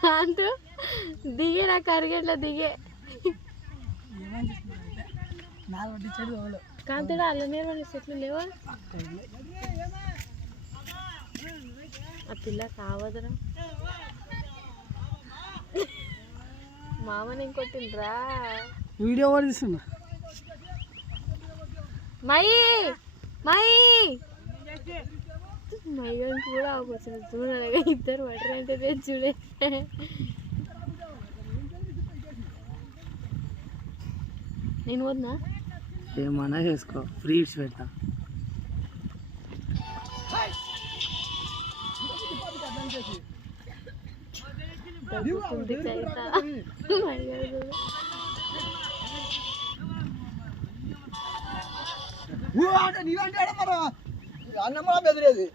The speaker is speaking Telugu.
కాంతు దిగే నా కరిగేట్లా దిగే కాంతుడు అల్ల నేర్వని చెట్లు లేవా ఆ పిల్ల కావదురా మామని ఇంకొట్టిండ్రా వీడియో కూడా తీస్తున్నా మై మై మయ్యానికి కూడా ఆపొచ్చింది చూడగా ఇద్దరు పడరంటే పేరు చూడే నేను వద్దా ఏమన్నా చేసుకో ఫ్రీడ్స్ పెడతా దగ్గుతుంది చైత మయ్యాడు అన్నమ్మ బెదిరేది